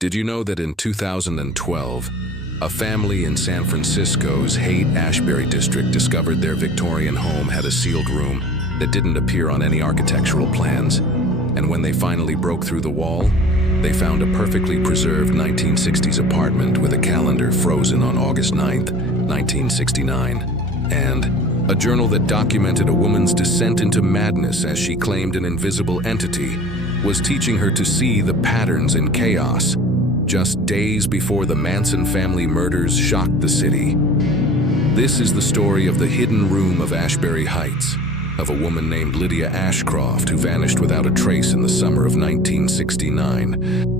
Did you know that in 2012, a family in San Francisco's Haight-Ashbury district discovered their Victorian home had a sealed room that didn't appear on any architectural plans? And when they finally broke through the wall, they found a perfectly preserved 1960s apartment with a calendar frozen on August 9th, 1969, and a journal that documented a woman's descent into madness as she claimed an invisible entity was teaching her to see the patterns in chaos, just days before the Manson family murders shocked the city. This is the story of the hidden room of Ashbury Heights, of a woman named Lydia Ashcroft who vanished without a trace in the summer of 1969,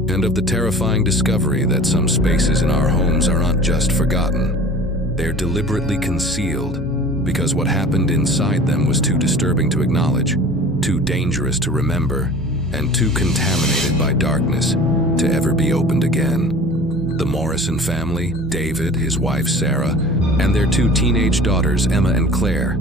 and of the terrifying discovery that some spaces in our homes are not just forgotten. They're deliberately concealed because what happened inside them was too disturbing to acknowledge, too dangerous to remember, and too contaminated by darkness to ever be opened again. The Morrison family, David, his wife Sarah, and their two teenage daughters Emma and Claire,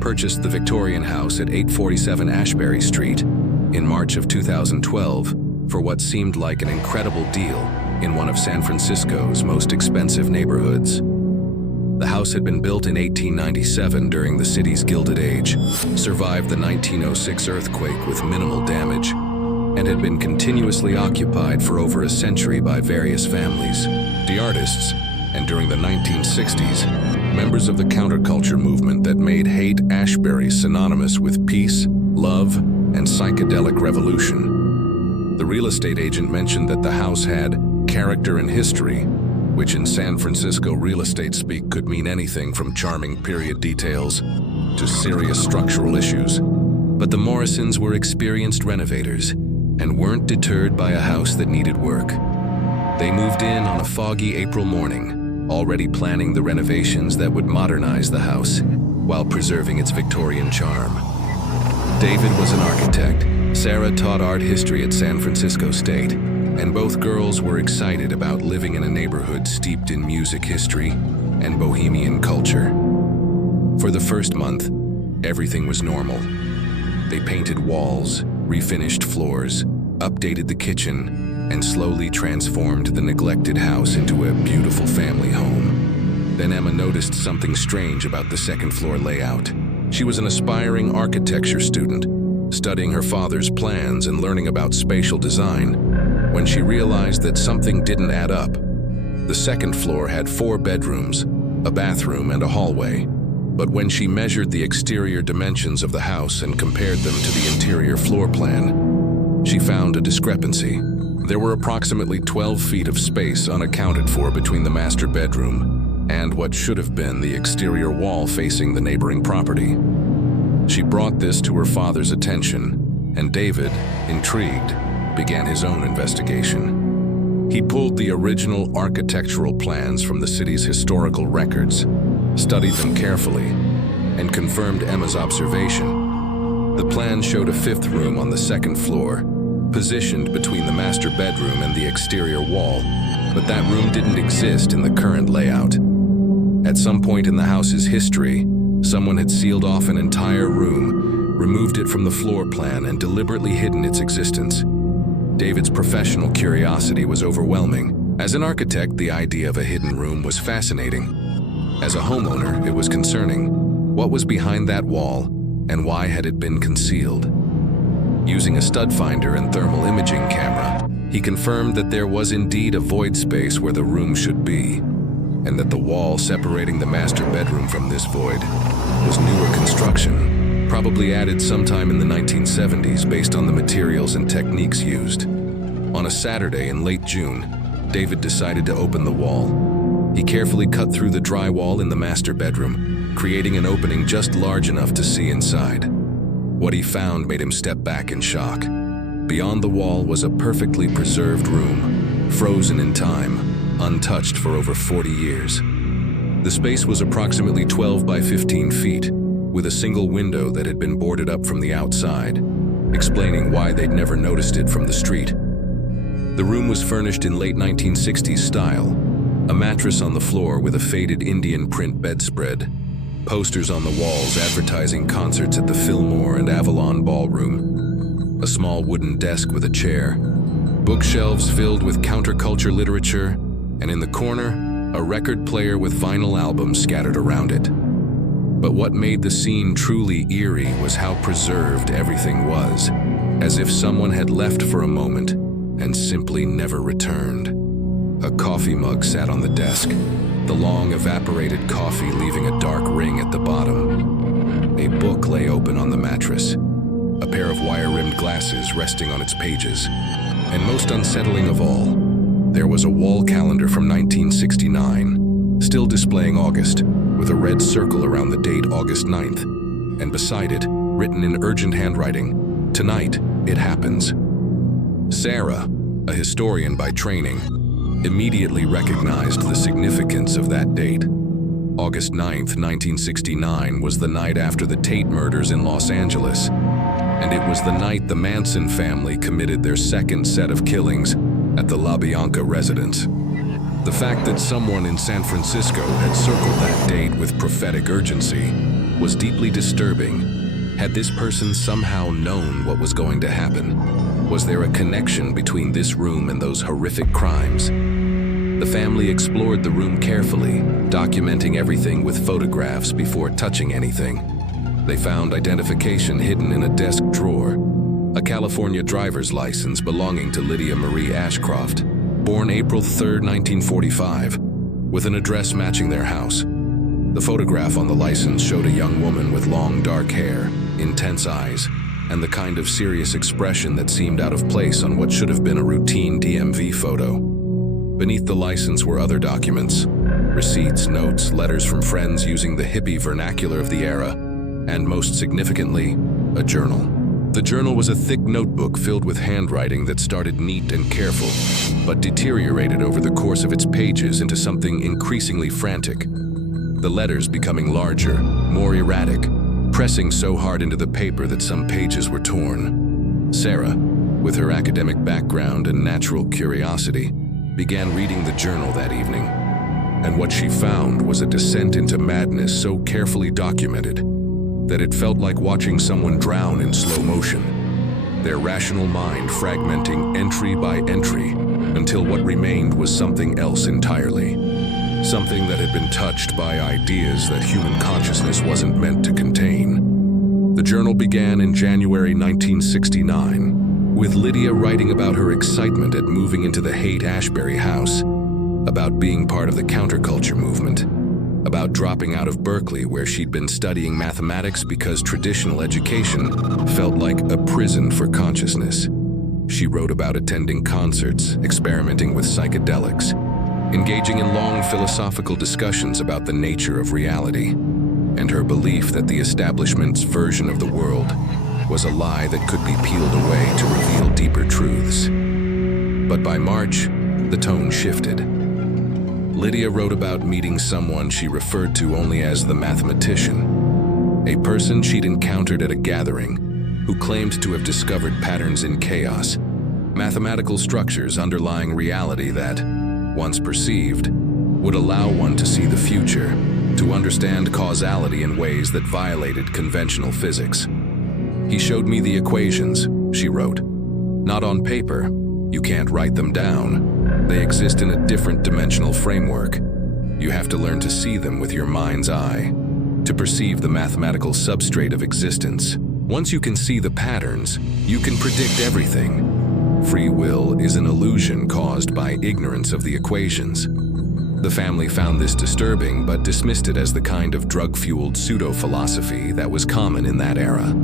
purchased the Victorian house at 847 Ashbury Street in March of 2012 for what seemed like an incredible deal in one of San Francisco's most expensive neighborhoods. The house had been built in 1897 during the city's Gilded Age, survived the 1906 earthquake with minimal damage, and had been continuously occupied for over a century by various families, the artists, and during the 1960s, members of the counterculture movement that made Haight-Ashbury synonymous with peace, love, and psychedelic revolution. The real estate agent mentioned that the house had character and history, which in San Francisco real estate speak could mean anything from charming period details to serious structural issues. But the Morrisons were experienced renovators and weren't deterred by a house that needed work. They moved in on a foggy April morning, already planning the renovations that would modernize the house while preserving its Victorian charm. David was an architect, Sarah taught art history at San Francisco State, and both girls were excited about living in a neighborhood steeped in music history and bohemian culture. For the first month, everything was normal. They painted walls, refinished floors, updated the kitchen, and slowly transformed the neglected house into a beautiful family home. Then Emma noticed something strange about the second floor layout. She was an aspiring architecture student, studying her father's plans and learning about spatial design, when she realized that something didn't add up. The second floor had 4 bedrooms, a bathroom, and a hallway. But when she measured the exterior dimensions of the house and compared them to the interior floor plan, she found a discrepancy. There were approximately 12 feet of space unaccounted for between the master bedroom and what should have been the exterior wall facing the neighboring property. She brought this to her father's attention, and David, intrigued, began his own investigation. He pulled the original architectural plans from the city's historical records, studied them carefully, and confirmed Emma's observation. The plan showed a 5th room on the 2nd floor, positioned between the master bedroom and the exterior wall, but that room didn't exist in the current layout. At some point in the house's history, someone had sealed off an entire room, removed it from the floor plan, and deliberately hidden its existence. David's professional curiosity was overwhelming. As an architect, the idea of a hidden room was fascinating. As a homeowner, it was concerning. What was behind that wall, and why had it been concealed? Using a stud finder and thermal imaging camera, he confirmed that there was indeed a void space where the room should be, and that the wall separating the master bedroom from this void was newer construction, probably added sometime in the 1970s based on the materials and techniques used. On a Saturday in late June, David decided to open the wall. He carefully cut through the drywall in the master bedroom, creating an opening just large enough to see inside. What he found made him step back in shock. Beyond the wall was a perfectly preserved room, frozen in time, untouched for over 40 years. The space was approximately 12 by 15 feet, with a single window that had been boarded up from the outside, explaining why they'd never noticed it from the street. The room was furnished in late 1960s style, a mattress on the floor with a faded Indian print bedspread, posters on the walls advertising concerts at the Fillmore and Avalon Ballroom, a small wooden desk with a chair, bookshelves filled with counterculture literature, and in the corner, a record player with vinyl albums scattered around it. But what made the scene truly eerie was how preserved everything was, as if someone had left for a moment and simply never returned. A coffee mug sat on the desk, the long evaporated coffee leaving a dark ring at the bottom. A book lay open on the mattress, a pair of wire-rimmed glasses resting on its pages. And most unsettling of all, there was a wall calendar from 1969, still displaying August, with a red circle around the date August 9th, and beside it, written in urgent handwriting, "Tonight, it happens." Sarah, a historian by training, immediately recognized the significance of that date. August 9th, 1969 was the night after the Tate murders in Los Angeles, and it was the night the Manson family committed their second set of killings at the La Bianca residence. The fact that someone in San Francisco had circled that date with prophetic urgency was deeply disturbing. Had this person somehow known what was going to happen? Was there a connection between this room and those horrific crimes? The family explored the room carefully, documenting everything with photographs before touching anything. They found identification hidden in a desk drawer, a California driver's license belonging to Lydia Marie Ashcroft, born April 3, 1945, with an address matching their house. The photograph on the license showed a young woman with long dark hair, intense eyes, and the kind of serious expression that seemed out of place on what should have been a routine DMV photo. Beneath the license were other documents, receipts, notes, letters from friends using the hippie vernacular of the era, and most significantly, a journal. The journal was a thick notebook filled with handwriting that started neat and careful, but deteriorated over the course of its pages into something increasingly frantic. The letters becoming larger, more erratic, pressing so hard into the paper that some pages were torn. Sarah, with her academic background and natural curiosity, began reading the journal that evening. And what she found was a descent into madness so carefully documented that it felt like watching someone drown in slow motion, their rational mind fragmenting entry by entry until what remained was something else entirely. Something that had been touched by ideas that human consciousness wasn't meant to contain. The journal began in January 1969, with Lydia writing about her excitement at moving into the Haight-Ashbury house, about being part of the counterculture movement, about dropping out of Berkeley where she'd been studying mathematics because traditional education felt like a prison for consciousness. She wrote about attending concerts, experimenting with psychedelics, engaging in long philosophical discussions about the nature of reality, and her belief that the establishment's version of the world was a lie that could be peeled away to reveal deeper truths. But by March, the tone shifted. Lydia wrote about meeting someone she referred to only as the Mathematician, a person she'd encountered at a gathering who claimed to have discovered patterns in chaos, mathematical structures underlying reality that, once perceived, would allow one to see the future, to understand causality in ways that violated conventional physics. "He showed me the equations," she wrote. "Not on paper. You can't write them down. They exist in a different dimensional framework. You have to learn to see them with your mind's eye, to perceive the mathematical substrate of existence. Once you can see the patterns, you can predict everything. Free will is an illusion caused by ignorance of the equations." The family found this disturbing, but dismissed it as the kind of drug-fueled pseudo-philosophy that was common in that era.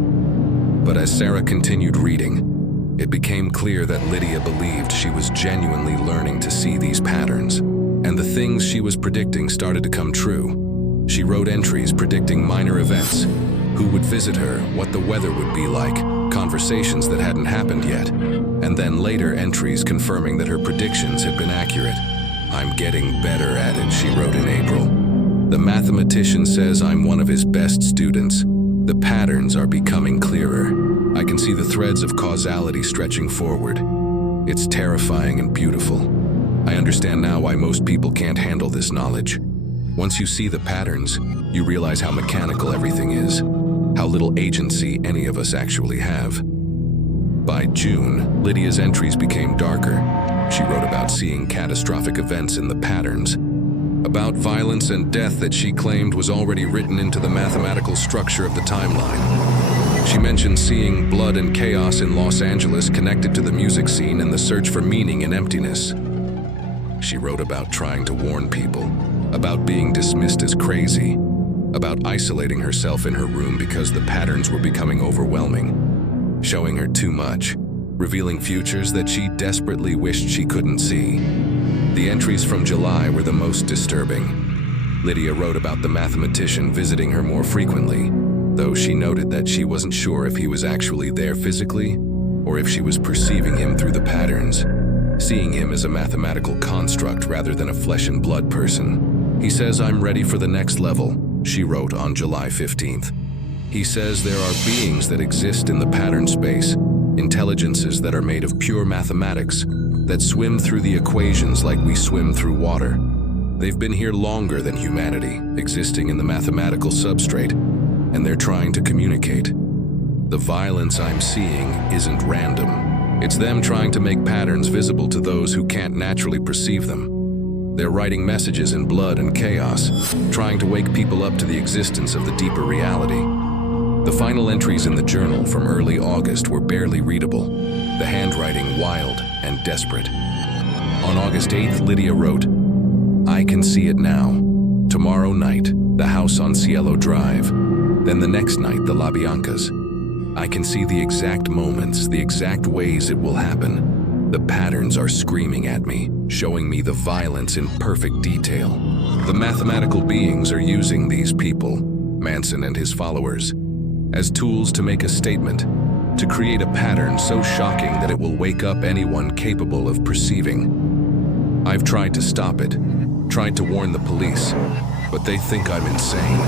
But as Sarah continued reading, it became clear that Lydia believed she was genuinely learning to see these patterns, and the things she was predicting started to come true. She wrote entries predicting minor events, who would visit her, what the weather would be like, conversations that hadn't happened yet, and then later entries confirming that her predictions had been accurate. "I'm getting better at it," she wrote in April. "The mathematician says I'm one of his best students. The patterns are becoming clearer. I can see the threads of causality stretching forward. It's terrifying and beautiful. I understand now why most people can't handle this knowledge. Once you see the patterns, you realize how mechanical everything is, how little agency any of us actually have." By June, Lydia's entries became darker. She wrote about seeing catastrophic events in the patterns, about violence and death that she claimed was already written into the mathematical structure of the timeline. She mentioned seeing blood and chaos in Los Angeles connected to the music scene and the search for meaning in emptiness. She wrote about trying to warn people, about being dismissed as crazy, about isolating herself in her room because the patterns were becoming overwhelming, showing her too much, revealing futures that she desperately wished she couldn't see. The entries from July were the most disturbing. Lydia wrote about the mathematician visiting her more frequently, though she noted that she wasn't sure if he was actually there physically or if she was perceiving him through the patterns, seeing him as a mathematical construct rather than a flesh and blood person. "He says I'm ready for the next level," she wrote on July 15th. "He says there are beings that exist in the pattern space, intelligences that are made of pure mathematics, that swim through the equations like we swim through water. They've been here longer than humanity, existing in the mathematical substrate, and they're trying to communicate. The violence I'm seeing isn't random. It's them trying to make patterns visible to those who can't naturally perceive them. They're writing messages in blood and chaos, trying to wake people up to the existence of the deeper reality." The final entries in the journal from early August were barely readable, the handwriting wild and desperate. On August 8th, Lydia wrote, "I can see it now. Tomorrow night, the house on Cielo Drive. Then the next night, the La Biancas. I can see the exact moments, the exact ways it will happen. The patterns are screaming at me, showing me the violence in perfect detail. The mathematical beings are using these people, Manson and his followers, as tools to make a statement, to create a pattern so shocking that it will wake up anyone capable of perceiving. I've tried to stop it, tried to warn the police, but they think I'm insane.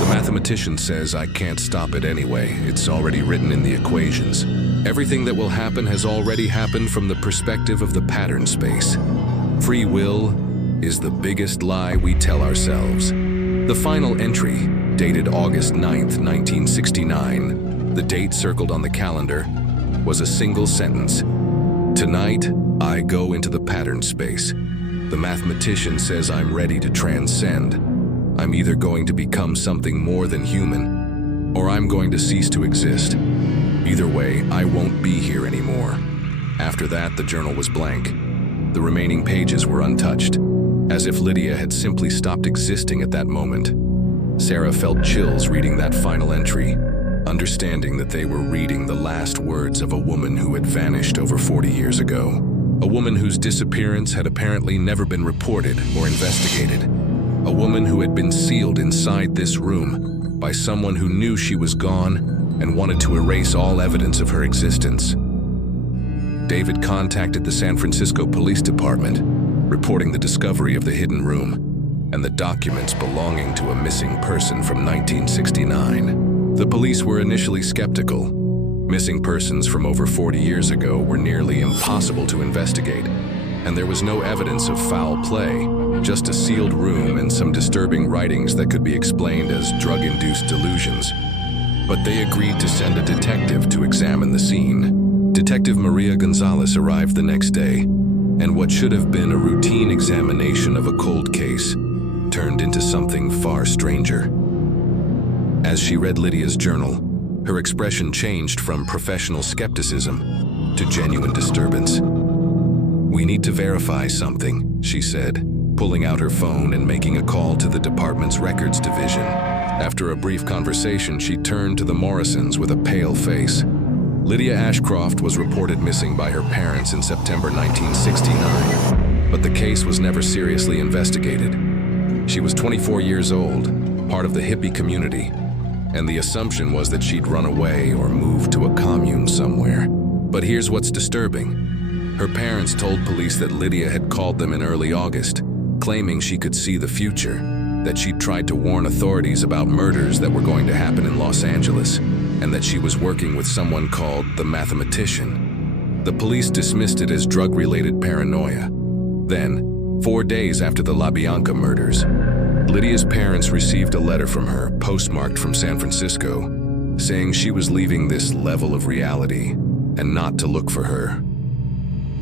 The mathematician says I can't stop it anyway. It's already written in the equations. Everything that will happen has already happened from the perspective of the pattern space. Free will is the biggest lie we tell ourselves." The final entry, dated August 9th, 1969, the date circled on the calendar, was a single sentence. "Tonight, I go into the pattern space. The mathematician says I'm ready to transcend. I'm either going to become something more than human, or I'm going to cease to exist. Either way, I won't be here anymore." After that, the journal was blank. The remaining pages were untouched, as if Lydia had simply stopped existing at that moment. Sarah felt chills reading that final entry, understanding that they were reading the last words of a woman who had vanished over 40 years ago. A woman whose disappearance had apparently never been reported or investigated. A woman who had been sealed inside this room by someone who knew she was gone and wanted to erase all evidence of her existence. David contacted the San Francisco Police Department, reporting the discovery of the hidden room and the documents belonging to a missing person from 1969. The police were initially skeptical. Missing persons from over 40 years ago were nearly impossible to investigate, and there was no evidence of foul play, just a sealed room and some disturbing writings that could be explained as drug-induced delusions. But they agreed to send a detective to examine the scene. Detective Maria Gonzalez arrived the next day, and what should have been a routine examination of a cold case turned into something far stranger. As she read Lydia's journal, her expression changed from professional skepticism to genuine disturbance. "We need to verify something," she said, pulling out her phone and making a call to the department's records division. After a brief conversation, she turned to the Morrisons with a pale face. Lydia Ashcroft was reported missing by her parents in September 1969, but the case was never seriously investigated. She was 24 years old, part of the hippie community, and the assumption was that she'd run away or moved to a commune somewhere. But here's what's disturbing. Her parents told police that Lydia had called them in early August, claiming she could see the future, that she'd tried to warn authorities about murders that were going to happen in Los Angeles, and that she was working with someone called the Mathematician. The police dismissed it as drug-related paranoia. Then, 4 days after the La Bianca murders, Lydia's parents received a letter from her, postmarked from San Francisco, saying she was leaving this level of reality and not to look for her.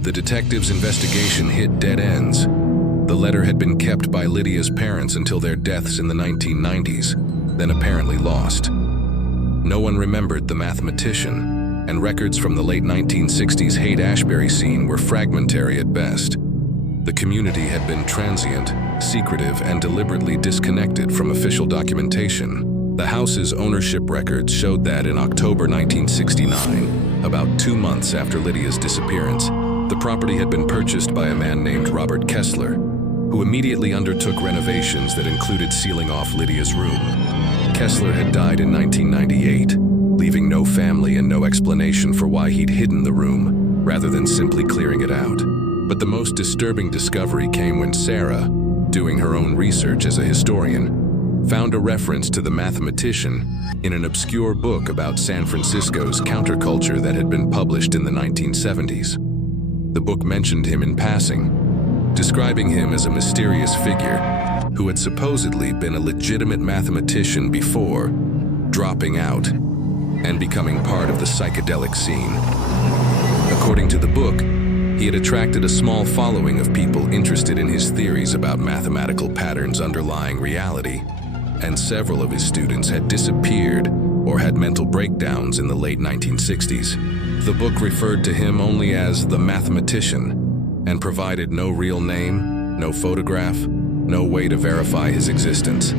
The detective's investigation hit dead ends. The letter had been kept by Lydia's parents until their deaths in the 1990s, then apparently lost. No one remembered the mathematician, and records from the late 1960s Haight-Ashbury scene were fragmentary at best. The community had been transient, secretive, and deliberately disconnected from official documentation. The house's ownership records showed that in October 1969, about 2 months after Lydia's disappearance, the property had been purchased by a man named Robert Kessler, who immediately undertook renovations that included sealing off Lydia's room. Kessler had died in 1998, leaving no family and no explanation for why he'd hidden the room, rather than simply clearing it out. But the most disturbing discovery came when Sarah, doing her own research as a historian, found a reference to the mathematician in an obscure book about San Francisco's counterculture that had been published in the 1970s. The book mentioned him in passing, describing him as a mysterious figure who had supposedly been a legitimate mathematician before dropping out and becoming part of the psychedelic scene. According to the book, he had attracted a small following of people interested in his theories about mathematical patterns underlying reality, and several of his students had disappeared or had mental breakdowns in the late 1960s. The book referred to him only as the Mathematician and provided no real name, no photograph, no way to verify his existence.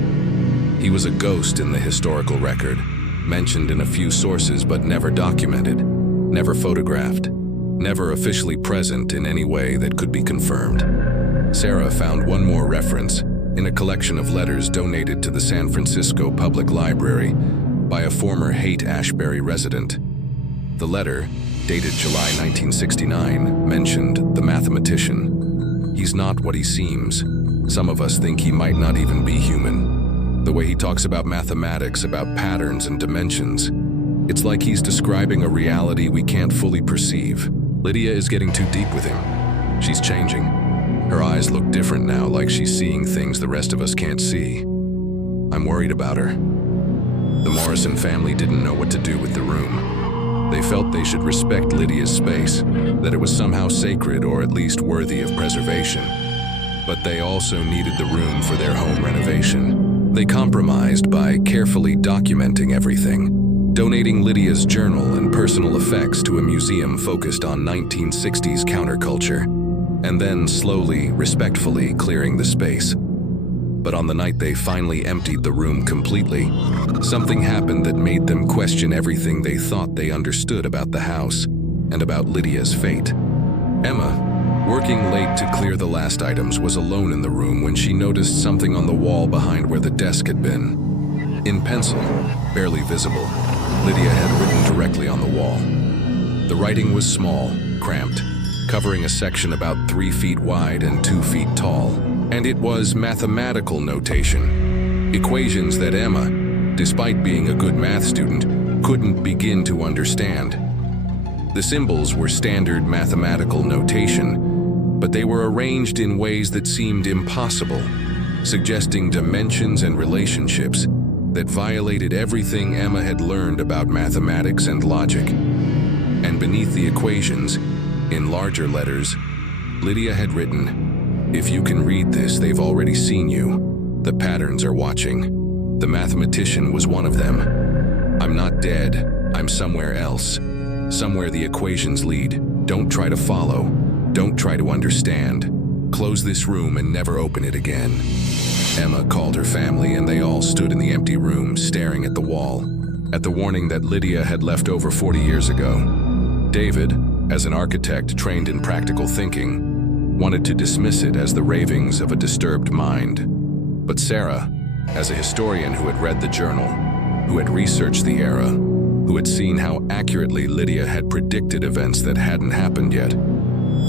He was a ghost in the historical record, mentioned in a few sources but never documented, never photographed, never officially present in any way that could be confirmed. Sarah found one more reference in a collection of letters donated to the San Francisco Public Library by a former Haight-Ashbury resident. The letter, dated July 1969, mentioned the mathematician. He's not what he seems. Some of us think he might not even be human. The way he talks about mathematics, about patterns and dimensions, it's like he's describing a reality we can't fully perceive. Lydia is getting too deep with him. She's changing. Her eyes look different now, like she's seeing things the rest of us can't see. I'm worried about her. The Morrison family didn't know what to do with the room. They felt they should respect Lydia's space, that it was somehow sacred or at least worthy of preservation. But they also needed the room for their home renovation. They compromised by carefully documenting everything, donating Lydia's journal and personal effects to a museum focused on 1960s counterculture, and then slowly, respectfully clearing the space. But on the night they finally emptied the room completely, something happened that made them question everything they thought they understood about the house and about Lydia's fate. Emma, working late to clear the last items, was alone in the room when she noticed something on the wall behind where the desk had been. In pencil, barely visible, Lydia had written directly on the wall. The writing was small, cramped, covering a section about 3 feet wide and 2 feet tall. And it was mathematical notation, equations that Emma, despite being a good math student, couldn't begin to understand. The symbols were standard mathematical notation, but they were arranged in ways that seemed impossible, suggesting dimensions and relationships that violated everything Emma had learned about mathematics and logic. And beneath the equations, in larger letters, Lydia had written, "If you can read this, they've already seen you. The patterns are watching. The mathematician was one of them. I'm not dead. I'm somewhere else. Somewhere the equations lead. Don't try to follow. Don't try to understand. Close this room and never open it again." Emma called her family, and they all stood in the empty room, staring at the wall, at the warning that Lydia had left over 40 years ago. David, as an architect trained in practical thinking, wanted to dismiss it as the ravings of a disturbed mind. But Sarah, as a historian who had read the journal, who had researched the era, who had seen how accurately Lydia had predicted events that hadn't happened yet,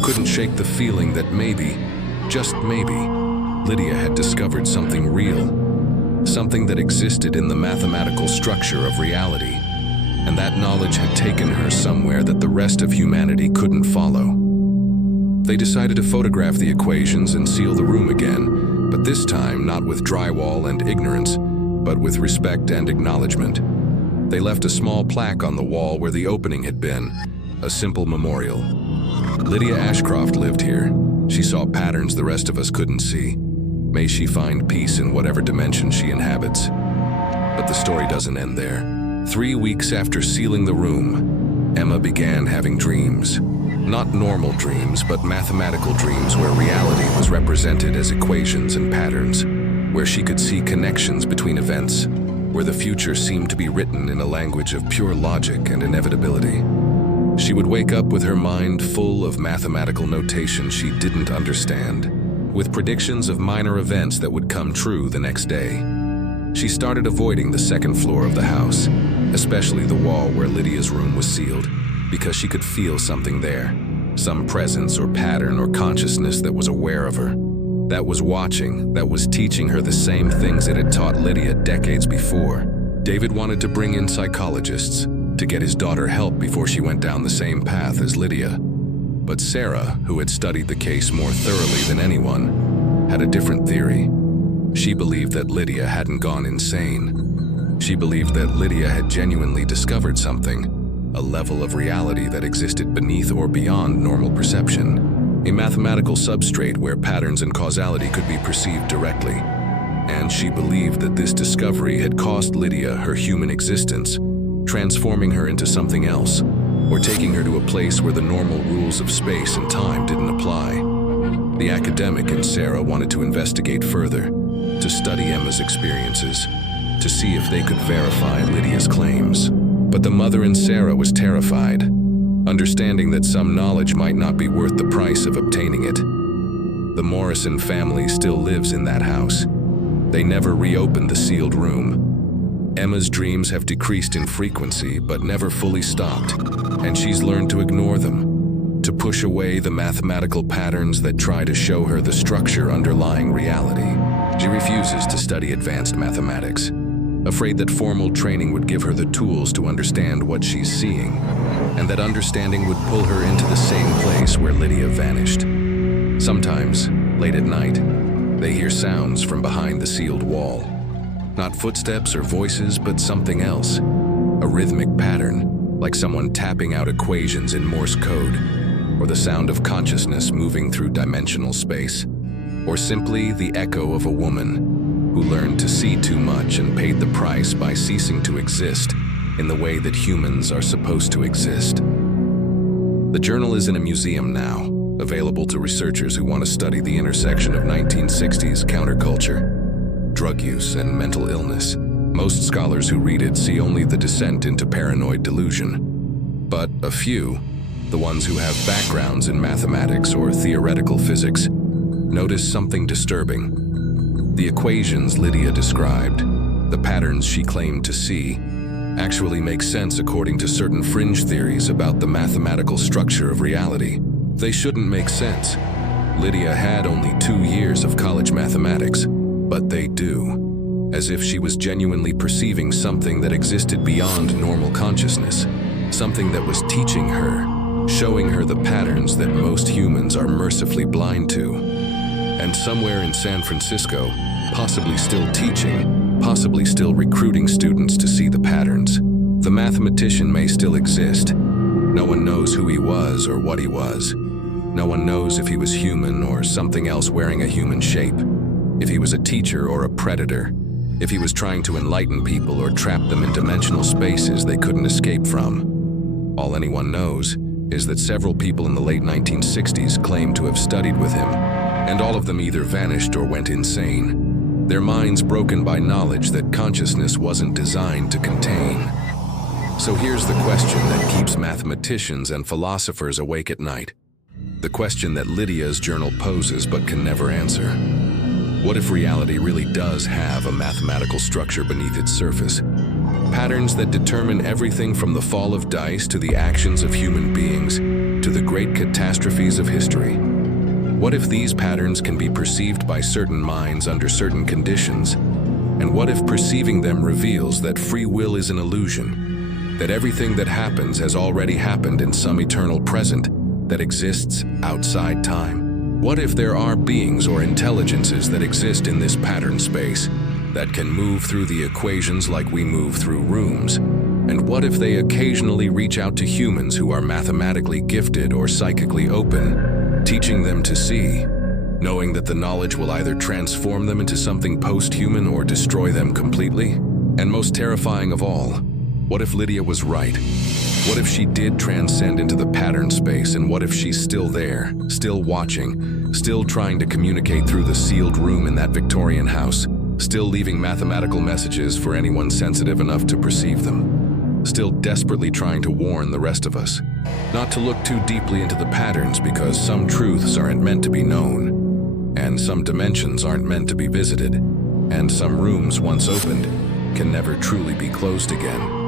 couldn't shake the feeling that maybe, just maybe, Lydia had discovered something real, something that existed in the mathematical structure of reality, and that knowledge had taken her somewhere that the rest of humanity couldn't follow. They decided to photograph the equations and seal the room again, but this time not with drywall and ignorance, but with respect and acknowledgement. They left a small plaque on the wall where the opening had been, a simple memorial. Lydia Ashcroft lived here. She saw patterns the rest of us couldn't see. May she find peace in whatever dimension she inhabits. But the story doesn't end there. 3 weeks after sealing the room, Emma began having dreams. Not normal dreams, but mathematical dreams where reality was represented as equations and patterns, where she could see connections between events, where the future seemed to be written in a language of pure logic and inevitability. She would wake up with her mind full of mathematical notation she didn't understand, with predictions of minor events that would come true the next day. She started avoiding the second floor of the house, especially the wall where Lydia's room was sealed, because she could feel something there, some presence or pattern or consciousness that was aware of her, that was watching, that was teaching her the same things it had taught Lydia decades before. David wanted to bring in psychologists to get his daughter help before she went down the same path as Lydia. But Sarah, who had studied the case more thoroughly than anyone, had a different theory. She believed that Lydia hadn't gone insane. She believed that Lydia had genuinely discovered something, a level of reality that existed beneath or beyond normal perception, a mathematical substrate where patterns and causality could be perceived directly. And she believed that this discovery had cost Lydia her human existence, transforming her into something else, or taking her to a place where the normal rules of space and time didn't apply. The academic in Sarah wanted to investigate further, to study Emma's experiences, to see if they could verify Lydia's claims. But the mother in Sarah was terrified, understanding that some knowledge might not be worth the price of obtaining it. The Morrison family still lives in that house. They never reopened the sealed room. Emma's dreams have decreased in frequency but never fully stopped, and she's learned to ignore them, to push away the mathematical patterns that try to show her the structure underlying reality. She refuses to study advanced mathematics, afraid that formal training would give her the tools to understand what she's seeing, and that understanding would pull her into the same place where Lydia vanished. Sometimes, late at night, they hear sounds from behind the sealed wall. Not footsteps or voices, but something else. A rhythmic pattern, like someone tapping out equations in Morse code, or the sound of consciousness moving through dimensional space, or simply the echo of a woman who learned to see too much and paid the price by ceasing to exist in the way that humans are supposed to exist. The journal is in a museum now, available to researchers who want to study the intersection of 1960s counterculture, drug use, and mental illness. Most scholars who read it see only the descent into paranoid delusion. But a few, the ones who have backgrounds in mathematics or theoretical physics, notice something disturbing. The equations Lydia described, the patterns she claimed to see, actually make sense according to certain fringe theories about the mathematical structure of reality. They shouldn't make sense. Lydia had only 2 years of college mathematics, but they do, as if she was genuinely perceiving something that existed beyond normal consciousness, something that was teaching her, showing her the patterns that most humans are mercifully blind to. And somewhere in San Francisco, possibly still teaching, possibly still recruiting students to see the patterns, the mathematician may still exist. No one knows who he was or what he was. No one knows if he was human or something else wearing a human shape, if he was a teacher or a predator, if he was trying to enlighten people or trap them in dimensional spaces they couldn't escape from. All anyone knows is that several people in the late 1960s claimed to have studied with him, and all of them either vanished or went insane, their minds broken by knowledge that consciousness wasn't designed to contain. So here's the question that keeps mathematicians and philosophers awake at night. The question that Lydia's journal poses but can never answer. What if reality really does have a mathematical structure beneath its surface? Patterns that determine everything from the fall of dice to the actions of human beings to the great catastrophes of history. What if these patterns can be perceived by certain minds under certain conditions? And what if perceiving them reveals that free will is an illusion? That everything that happens has already happened in some eternal present that exists outside time? What if there are beings or intelligences that exist in this pattern space that can move through the equations like we move through rooms, And what if they occasionally reach out to humans who are mathematically gifted or psychically open, teaching them to see, knowing that the knowledge will either transform them into something post-human or destroy them completely? And most terrifying of all, what if Lydia was right? What if she did transcend into the pattern space, and what if she's still there, still watching, still trying to communicate through the sealed room in that Victorian house, still leaving mathematical messages for anyone sensitive enough to perceive them, still desperately trying to warn the rest of us not to look too deeply into the patterns, because some truths aren't meant to be known, and some dimensions aren't meant to be visited, and some rooms once opened can never truly be closed again.